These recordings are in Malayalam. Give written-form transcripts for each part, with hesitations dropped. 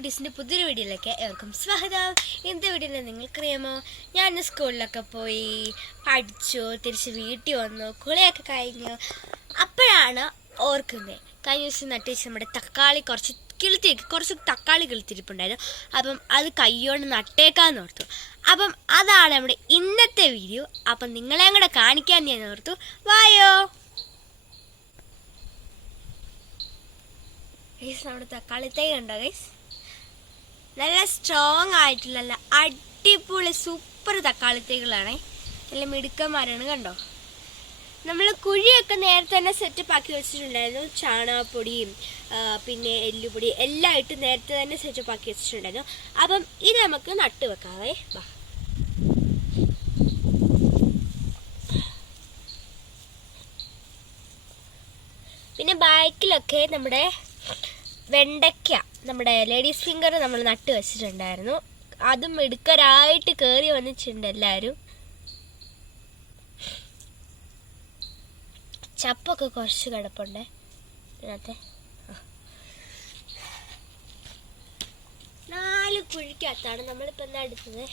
കുട്ടീസിൻ്റെ പുതിയൊരു വീഡിയോയിലേക്ക് ഏവർക്കും സ്വാഗതം. ഇന്നത്തെ വീഡിയോയിൽ നിങ്ങൾക്കറിയാമോ, ഞാൻ സ്കൂളിലൊക്കെ പോയി പഠിച്ചു, തിരിച്ച് വീട്ടിൽ വന്നു, കുളിയൊക്കെ കഴിഞ്ഞു. അപ്പോഴാണ് ഓർക്കുന്നത്, കഴിഞ്ഞ ദിവസം നട്ടുവെച്ച് നമ്മുടെ തക്കാളി കുറച്ച് തക്കാളി കിളുത്തിരിപ്പുണ്ടായിരുന്നു. അപ്പം അത് കൈകൊണ്ട് നട്ടേക്കാന്ന് ഓർത്തു. അപ്പം അതാണ് നമ്മുടെ ഇന്നത്തെ വീഡിയോ. അപ്പം നിങ്ങളെയും കൂടെ കാണിക്കാൻ ഞാൻ ഓർത്തു. വായോ. നമ്മുടെ തക്കാളി തൈ കണ്ടോ ഗൈസ്? നല്ല സ്ട്രോങ് ആയിട്ടുള്ള നല്ല അടിപൊളി സൂപ്പർ തക്കാളി തൈകളാണ്. നല്ല മിടുക്കന്മാരാണ്. കണ്ടോ, നമ്മൾ കുഴിയൊക്കെ നേരത്തെ തന്നെ സെറ്റപ്പ് ആക്കി വെച്ചിട്ടുണ്ടായിരുന്നു. ചാണകപ്പൊടിയും പിന്നെ എല്ലുപൊടി എല്ലാം ഇട്ട് നേരത്തെ തന്നെ സെറ്റപ്പ് ആക്കി വെച്ചിട്ടുണ്ടായിരുന്നു. അപ്പം ഇത് നമുക്ക് നട്ട് വെക്കാവേ. വാ. പിന്നെ ബാക്കിലൊക്കെ നമ്മുടെ വെണ്ടയ്ക്ക, നമ്മുടെ ലേഡീസ് ഫിംഗർ നമ്മൾ നട്ട് വെച്ചിട്ടുണ്ടായിരുന്നു. അതും മിടുക്കരായിട്ട് കയറി വന്നിട്ടുണ്ട് എല്ലാവരും. ചപ്പൊക്കെ കുറച്ച് കിടപ്പുണ്ട് ഇതിനകത്തെ. 4 കുഴിക്കകത്താണ് നമ്മളിപ്പോൾ എന്താ എടുത്തത്.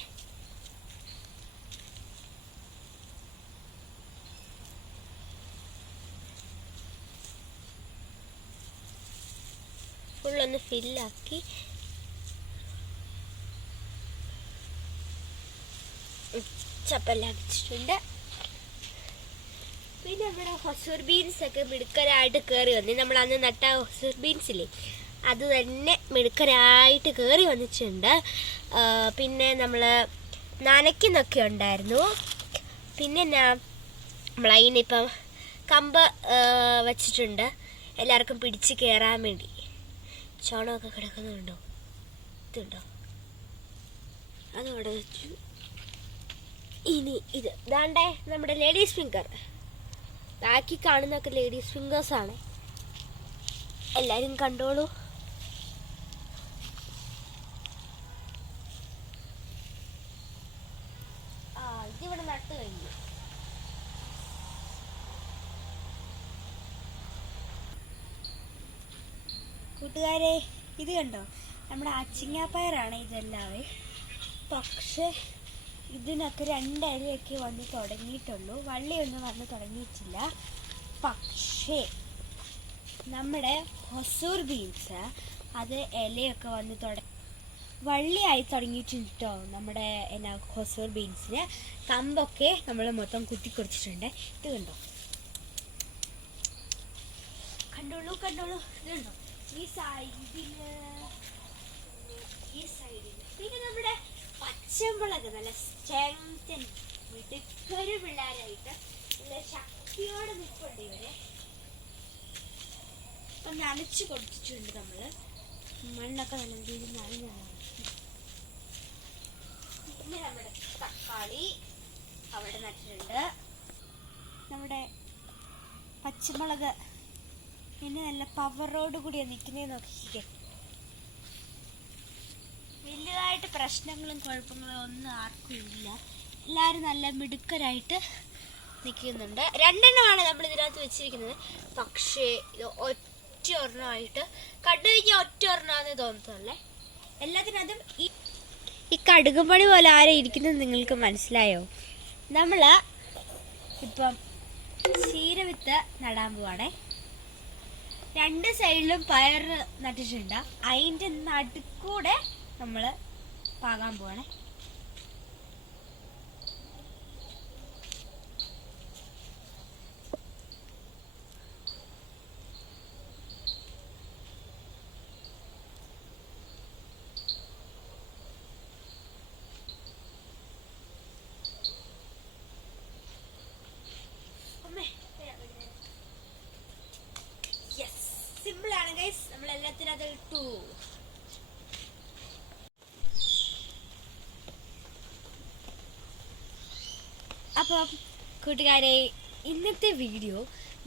ഫുള്ളൊന്ന് ഫില്ലാക്കി ചപ്പെല്ലാം വെച്ചിട്ടുണ്ട്. പിന്നെ നമ്മുടെ ഹൊസൂർ ബീൻസ് ഒക്കെ മിടുക്കരായിട്ട് കയറി വന്നു. നമ്മൾ അന്ന് നട്ട ഹൊസൂർ ബീൻസ് ഇല്ലേ, അത് തന്നെ മിടുക്കരായിട്ട് കയറി വന്നിട്ടുണ്ട്. പിന്നെ നമ്മൾ നനയ്ക്കുന്നൊക്കെ ഉണ്ടായിരുന്നു. പിന്നെ നമ്മൾ അതിനിപ്പം കമ്പ് വച്ചിട്ടുണ്ട്, എല്ലാവർക്കും പിടിച്ച് കയറാൻ വേണ്ടി. ചാണകമൊക്കെ കിടക്കുന്നുണ്ടോ? ഇതുണ്ടോ? അതവിടെ വെച്ചു. ഇനി ഇത് ദാണ്ടേ നമ്മുടെ ലേഡീസ് ഫിംഗർ. ബാക്കി കാണുന്നൊക്കെ ലേഡീസ് ഫിംഗേഴ്സ് ആണ്. എല്ലാരും കണ്ടോളൂ. ഇതിവിടെ നട്ട് കഴിഞ്ഞു. കൂട്ടുകാരെ, ഇത് കണ്ടോ, നമ്മുടെ അച്ചിങ്ങാപ്പയറാണ് ഇതെല്ലാവേ. പക്ഷെ ഇതിനൊക്കെ 2 ഇലയൊക്കെ വന്ന് തുടങ്ങിയിട്ടുള്ളൂ, വള്ളിയൊന്നും വന്ന് തുടങ്ങിയിട്ടില്ല. പക്ഷേ നമ്മുടെ ഹൊസൂർ ബീൻസ് അത് ഇലയൊക്കെ വന്ന് വള്ളിയായി തുടങ്ങിയിട്ടുണ്ട് കേട്ടോ. നമ്മുടെ ഹൊസൂർ ബീൻസിന് കമ്പൊക്കെ നമ്മൾ മൊത്തം കുത്തിക്കുറിച്ചിട്ടുണ്ട്. ഇത് കണ്ടോ, കണ്ടോളൂ. ഇത് കണ്ടോ, ഈ സൈഡില്. പിന്നെ നമ്മുടെ പച്ചമുളക് നല്ല സ്ട്രെങ്തൻ മിടുക്കൊരു പിള്ളേരായിട്ട് നല്ല ശക്തിയോടെ നിൽപ്പുണ്ട് ഇവരെ. അപ്പം നനച്ചു കൊടുത്തിട്ടുണ്ട് നമ്മള്. മണ്ണൊക്കെ നല്ല രീതിയിൽ നനഞ്ഞാണ്. പിന്നെ നമ്മുടെ തക്കാളി അവിടെ നട്ടിട്ടുണ്ട്. നമ്മുടെ പച്ചമുളക് പിന്നെ നല്ല പവറോട് കൂടിയാണ് നിൽക്കുന്നതെന്ന് നോക്കിക്കേ. വലിയതായിട്ട് പ്രശ്നങ്ങളും കുഴപ്പങ്ങളും ഒന്നും ആർക്കും ഇല്ല. എല്ലാവരും നല്ല മിടുക്കരായിട്ട് നിൽക്കുന്നുണ്ട്. 2 എണ്ണമാണ് നമ്മൾ ഇതിനകത്ത് വെച്ചിരിക്കുന്നത്. പക്ഷേ ഇത് ഒറ്റ ഒരെണ്ണമായിട്ട് കണ്ടു കഴിഞ്ഞാൽ ഒറ്റ ഒരെണ്ണമാണെന്ന് തോന്നത്തുള്ളേ. എല്ലാത്തിനകത്തും ഈ കടുകുപണി പോലെ ആരും ഇരിക്കുന്നത് നിങ്ങൾക്ക് മനസ്സിലായോ? നമ്മൾ ഇപ്പം ചീരവിത്ത് നടാൻ പോവാണേ. 2 സൈഡിലും പയർ നട്ടിട്ടുണ്ട്. അതിൻ്റെ നടുക്കൂടെ നമ്മൾ പാകാൻ പോവാണേ. സിമ്പിളാണ് ഗൈസ്, നമ്മൾ എല്ലാത്തിനും അത് ഇട്ടു. അപ്പം കൂട്ടുകാരെ, ഇന്നത്തെ വീഡിയോ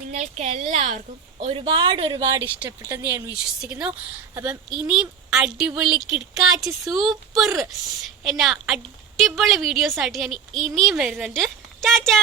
നിങ്ങൾക്ക് എല്ലാവർക്കും ഒരുപാട് ഇഷ്ടപ്പെട്ടെന്ന് ഞാൻ വിശ്വസിക്കുന്നു. അപ്പം ഇനിയും അടിപൊളി കിടക്കാച്ച് സൂപ്പർ അടിപൊളി വീഡിയോസായിട്ട് ഞാൻ ഇനിയും വരുന്നുണ്ട്. ടാറ്റാ.